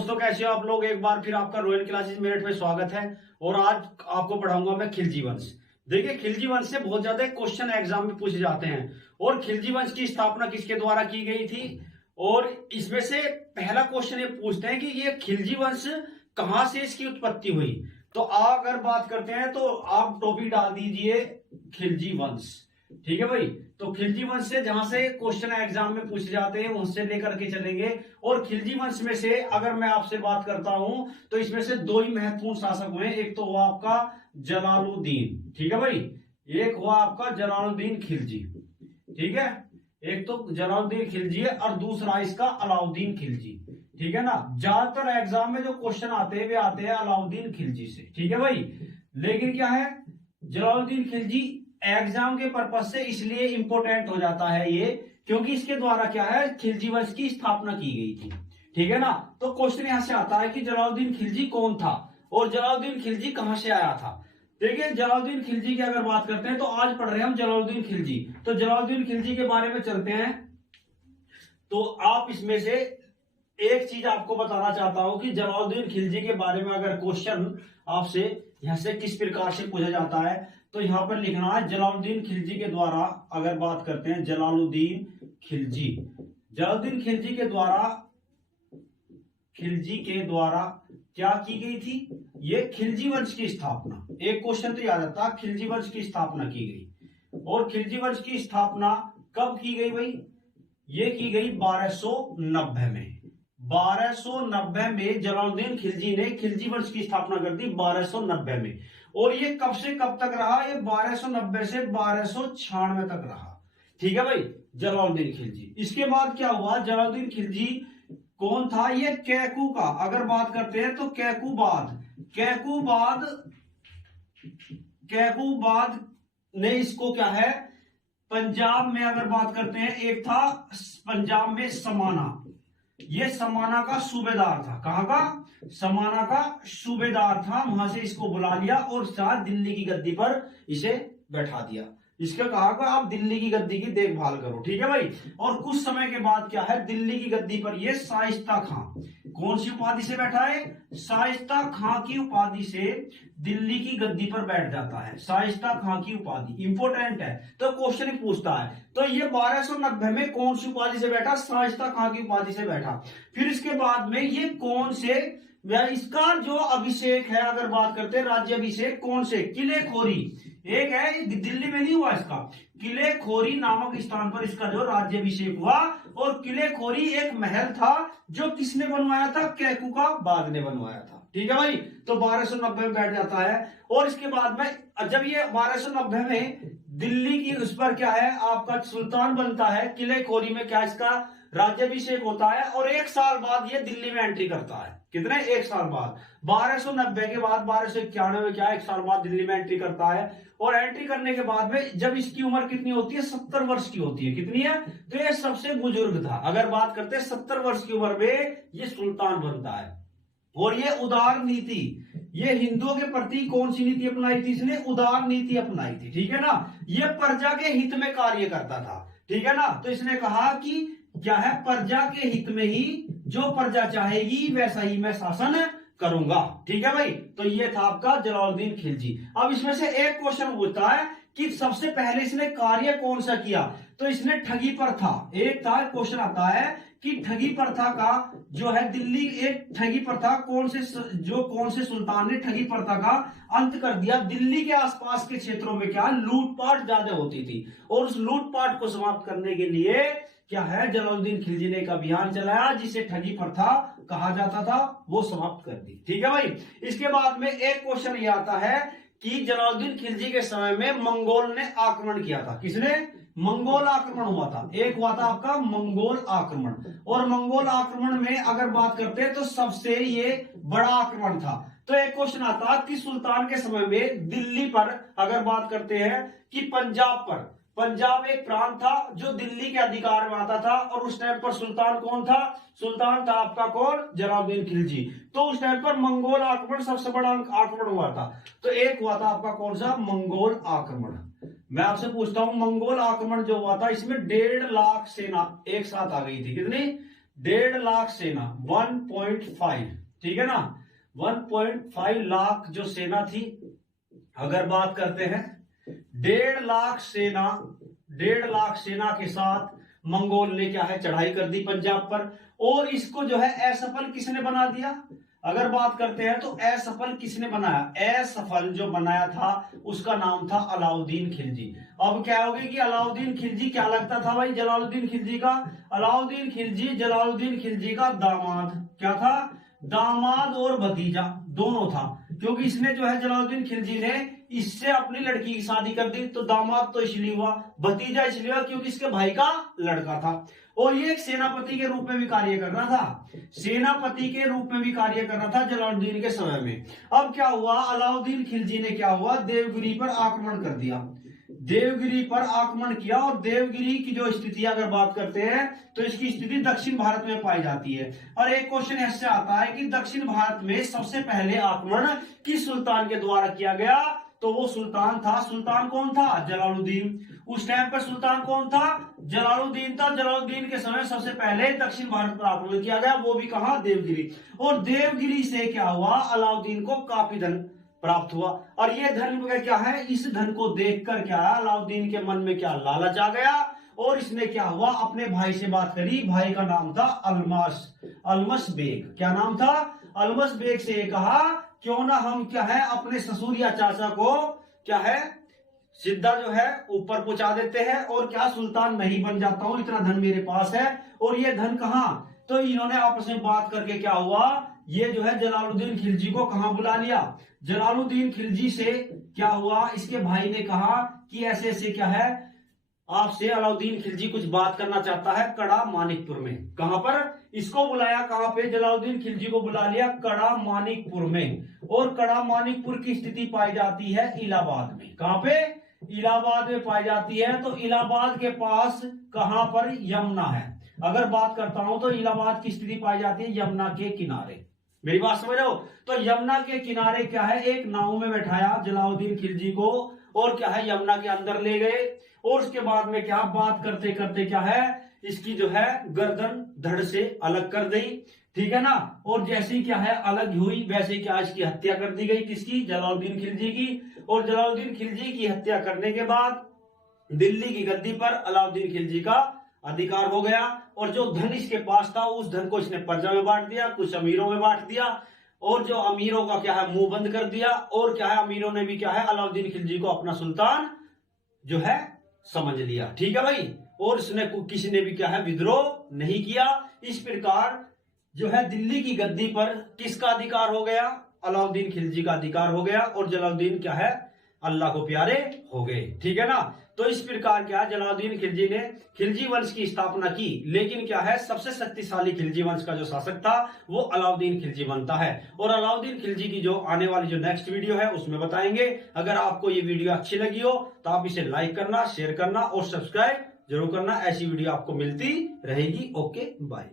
दोस्तों, कैसे हो आप लोग। एक बार फिर आपका रॉयल क्लासेस मेरठ में स्वागत है। और आज आपको पढ़ाऊंगा मैं खिलजी वंश। देखिए, खिलजी वंश से बहुत ज्यादा क्वेश्चन एग्जाम में पूछे जाते हैं। और खिलजी वंश की स्थापना किसके द्वारा की गई थी, और इसमें से पहला क्वेश्चन ये पूछते हैं कि ये खिलजी वंश कहां से इसकी उत्पत्ति हुई। तो अगर बात करते हैं तो आप टॉपिक डाल दीजिए खिलजी वंश। ठीक है भाई। तो खिलजी वंश से जहां से क्वेश्चन एग्जाम में पूछे जाते हैं उनसे लेकर के चलेंगे। और खिलजी वंश में से अगर मैं आपसे बात करता हूं तो इसमें से दो ही महत्वपूर्ण शासक हुए। एक तो हुआ आपका जलालुद्दीन, ठीक है भाई, एक हुआ आपका जलालुद्दीन खिलजी। ठीक है, एक तो जलालुद्दीन खिलजी है और दूसरा इसका अलाउद्दीन खिलजी। ठीक है ना। ज्यादातर एग्जाम में जो क्वेश्चन आते हैं वे आते हैं अलाउद्दीन खिलजी से। ठीक है भाई। लेकिन क्या है, जलालुद्दीन खिलजी एग्जाम के पर्पज से इसलिए इंपॉर्टेंट हो जाता है ये, क्योंकि इसके द्वारा क्या है, खिलजी वंश की स्थापना की गई थी। ठीक है ना। तो क्वेश्चन यहां से आता है कि जलालुद्दीन खिलजी कौन था और जलालुद्दीन खिलजी कहां से आया था। देखिए, जलालुद्दीन खिलजी की अगर बात करते हैं तो आज पढ़ रहे हैं हम जलालुद्दीन खिलजी। तो जलालुद्दीन खिलजी के बारे में चलते हैं। तो आप इसमें से एक चीज आपको बताना चाहता हूं कि जलालुद्दीन खिलजी के बारे में अगर क्वेश्चन आपसे यहां से किस प्रकार से पूछा जाता है तो यहां पर लिखना है जलालुद्दीन खिलजी के द्वारा। अगर बात करते हैं जलालुद्दीन खिलजी, जलालुद्दीन खिलजी के द्वारा क्या की गई थी, ये खिलजी वंश की स्थापना। एक क्वेश्चन तो याद आता, खिलजी वंश की स्थापना की गई। और खिलजी वंश की स्थापना कब की गई भाई, ये की गई 1290 में। 1290 में जलालुद्दीन खिलजी ने खिलजी वंश की स्थापना कर दी 1290 में। और ये कब से कब तक रहा, ये 1290 से 1296 तक रहा। ठीक है भाई, जलालुद्दीन खिलजी। इसके बाद क्या हुआ, जलालुद्दीन खिलजी कौन था, ये कैकू का अगर बात करते हैं तो कैकूबाद ने इसको क्या है, पंजाब में अगर बात करते हैं, एक था पंजाब में समाना, ये समाना का सूबेदार था। कहां का, समाना का सूबेदार था। वहां से इसको बुला लिया और साथ दिल्ली की गद्दी पर इसे बैठा दिया। इसका कहा कि आप दिल्ली की गद्दी की देखभाल करो। ठीक है भाई। और कुछ समय के बाद क्या है, दिल्ली की गद्दी पर ये शाइस्ता खां, कौन सी उपाधि से बैठा है, शाइस्ता खां की उपाधि से दिल्ली की गद्दी पर बैठ जाता है। शाइस्ता खां की उपाधि इंपोर्टेंट है, तो क्वेश्चन पूछता है। तो ये 1290 में कौन सी उपाधि से बैठा, शाइस्ता खां की उपाधि से बैठा। फिर इसके बाद में ये कौन से, इसका जो अभिषेक है अगर बात करते हैं, राज्य अभिषेक कौन से, किले खोरी, एक है दिल्ली में नहीं हुआ, इसका किले खोरी नामक स्थान पर इसका जो राज्य अभिषेक हुआ। और किले खोरी एक महल था जो किसने बनवाया था, कैकूबाद ने बनवाया था। ठीक है भाई। तो 1290 में बैठ जाता है। और इसके बाद में जब ये 1290 में दिल्ली की उस पर क्या है आपका सुल्तान बनता है, किले खोरी में क्या इसका राज्याभिषेक होता है। और एक साल बाद ये दिल्ली में एंट्री करता है। कितने, एक साल बाद, 1290 के बाद 1291 में क्या, एक साल बाद दिल्ली में एंट्री करता है। और एंट्री करने के बाद में जब इसकी उम्र कितनी होती है, 70 वर्ष की होती है। कितनी है, तो ये सबसे बुजुर्ग था। अगर बात करते हैं 70 वर्ष की उम्र में ये सुल्तान बनता है। और ये उदार नीति, ये हिंदुओं के प्रति कौन सी नीति अपनाई थी, इसने उदार नीति अपनाई थी। ठीक है ना। ये प्रजा के हित में कार्य करता था। ठीक है ना। तो इसने कहा कि क्या है, प्रजा के हित में ही जो प्रजा चाहेगी वैसा ही मैं शासन करूंगा। ठीक है भाई। तो ये था आपका जलालुद्दीन खिलजी। अब इसमें से एक क्वेश्चन पूछता है कि सबसे पहले इसने कार्य कौन सा किया, तो इसने ठगी प्रथा, एक था क्वेश्चन आता है कि ठगी प्रथा का जो है दिल्ली, एक ठगी प्रथा कौन से सुल्तान ने ठगी प्रथा का अंत कर दिया। दिल्ली के आसपास के क्षेत्रों में क्या लूटपाट ज्यादा होती थी, और उस लूटपाट को समाप्त करने के लिए क्या है, जलालुद्दीन खिलजी ने एक अभियान चलाया जिसे ठगी प्रथा कहा जाता था, वो समाप्त कर दी। ठीक है भाई। इसके बाद में एक क्वेश्चन ये आता है कि जलालुद्दीन खिलजी के समय में मंगोल ने आक्रमण किया था। किसने, मंगोल आक्रमण हुआ था। एक हुआ था आपका मंगोल आक्रमण। और मंगोल आक्रमण में अगर बात करते हैं तो सबसे ये बड़ा आक्रमण था। तो एक क्वेश्चन आता कि सुल्तान के समय में दिल्ली पर अगर बात करते हैं कि पंजाब एक प्रांत था जो दिल्ली के अधिकार में आता था। और उस टाइम पर सुल्तान कौन था, सुल्तान था आपका कौन, जलालुद्दीन खिलजी। तो उस टाइम पर मंगोल आक्रमण सबसे बड़ा आक्रमण हुआ था। तो एक हुआ था आपका कौन सा, मंगोल आक्रमण। मैं आपसे पूछता हूं, मंगोल आक्रमण जो हुआ था इसमें 1.5 लाख सेना एक साथ आ गई थी। कितनी, 1.5 लाख सेना, 1.5, ठीक है ना, 1.5 लाख जो सेना थी, अगर बात करते हैं 1.5 लाख सेना, 1.5 लाख सेना के साथ मंगोल ने क्या है चढ़ाई कर दी पंजाब पर, और इसको जो है असफल किसने बना दिया? अगर बात करते हैं तो असफल किसने बनाया? असफल जो बनाया था उसका नाम था अलाउद्दीन खिलजी। अब क्या होगी कि अलाउद्दीन खिलजी क्या लगता था भाई जलालुद्दीन खिलजी का? अलाउद्दीन खिलजी जलालुद्दीन खिलजी का दामाद, क्या था? दामाद और भतीजा दोनों था, क्योंकि इसने जो है जलालुद्दीन खिलजी ने इससे अपनी लड़की की शादी कर दी, तो दामाद तो इसलिए हुआ, भतीजा इसलिए हुआ क्योंकि इसके भाई का लड़का था। और ये एक सेनापति के रूप में भी कार्य कर रहा था, सेनापति के रूप में भी कार्य कर रहा था जलालुद्दीन के समय में। अब क्या हुआ, अलाउद्दीन खिलजी ने क्या हुआ, देवगिरी पर आक्रमण कर दिया, देवगिरी पर आक्रमण किया। और देवगिरी की जो स्थिति अगर बात करते हैं तो इसकी स्थिति दक्षिण भारत में पाई जाती है। और एक क्वेश्चन ऐसे आता है कि दक्षिण भारत में सबसे पहले आक्रमण किस सुल्तान के द्वारा किया गया? तो वो सुल्तान था, सुल्तान कौन था? जलालुद्दीन। उस टाइम पर सुल्तान कौन था? जलालुद्दीन था। जलालुद्दीन के समय सबसे पहले दक्षिण भारत पर आक्रमण किया गया, वो भी कहां? देवगिरी। और देवगिरी से क्या हुआ, अलाउद्दीन को काफी धन प्राप्त हुआ। और ये धन क्या है, इस धन को देखकर क्या है, अलाउद्दीन के मन में क्या लालच आ गया, और इसने क्या हुआ, अपने भाई से बात करी। भाई का नाम था अलमस बेग। क्या नाम था? अलमस बेग से कहा क्यों ना हम क्या है अपने ससुर या चाचा को क्या है सीधा जो है ऊपर पहुंचा देते हैं, और क्या सुल्तान मैं ही बन जाता हूं, इतना धन मेरे पास है। और ये धन कहां? तो इन्होंने आपस में बात करके क्या हुआ, ये जो है जलालुद्दीन खिलजी को कहां बुला लिया? जलालुद्दीन खिलजी से क्या हुआ, इसके भाई ने कहा कि ऐसे ऐसे क्या है, आपसे अलाउद्दीन खिलजी कुछ बात करना चाहता है कड़ा मानिकपुर में। कहां पर इसको बुलाया? कहां पे? जलालुद्दीन खिलजी को बुला लिया कड़ा मानिकपुर में। और कड़ा मानिकपुर की स्थिति पाई जाती है इलाहाबाद में। कहां पे? इलाहाबाद में पाई जाती है। तो इलाहाबाद के पास कहां पर? यमुना है। अगर बात करता हूं तो इलाहाबाद की स्थिति पाई जाती है यमुना के किनारे। मेरी बात समझ रहे हो? तो यमुना के किनारे क्या है, एक नाव में बैठाया जलालुद्दीन खिलजी को, और क्या है यमुना के अंदर ले गए। और उसके बाद में क्या, बात करते करते क्या है, इसकी जो है गर्दन धड़ से अलग कर दी, ठीक है ना। और जैसी क्या है अलग हुई, वैसे क्या इसकी हत्या कर दी गई। किसकी? जलालुद्दीन खिलजी की। और जलालुद्दीन खिलजी की हत्या करने के बाद दिल्ली की गद्दी पर अलाउद्दीन खिलजी का अधिकार हो गया। और जो धन इसके पास था उस धन को इसने प्रजा में बांट दिया, कुछ अमीरों में बांट दिया, और जो अमीरों का क्या है मुंह बंद कर दिया। और क्या है अमीरों ने भी क्या है अलाउद्दीन खिलजी को अपना सुल्तान जो है समझ लिया, ठीक है भाई। और इसने किसी ने भी क्या है विद्रोह नहीं किया। इस प्रकार जो है दिल्ली की गद्दी पर किसका अधिकार हो गया? अलाउद्दीन खिलजी का अधिकार हो गया। और जलालुद्दीन क्या है अल्लाह को प्यारे हो गए, ठीक है ना। तो इस प्रकार क्या जलालुद्दीन खिलजी ने खिलजी वंश की स्थापना की। लेकिन क्या है सबसे शक्तिशाली खिलजी वंश का जो शासक था वो अलाउद्दीन खिलजी बनता है। और अलाउद्दीन खिलजी की जो आने वाली जो नेक्स्ट वीडियो है उसमें बताएंगे। अगर आपको ये वीडियो अच्छी लगी हो तो आप इसे लाइक करना, शेयर करना और सब्सक्राइब जरूर करना। ऐसी वीडियो आपको मिलती रहेगी। Okay bye.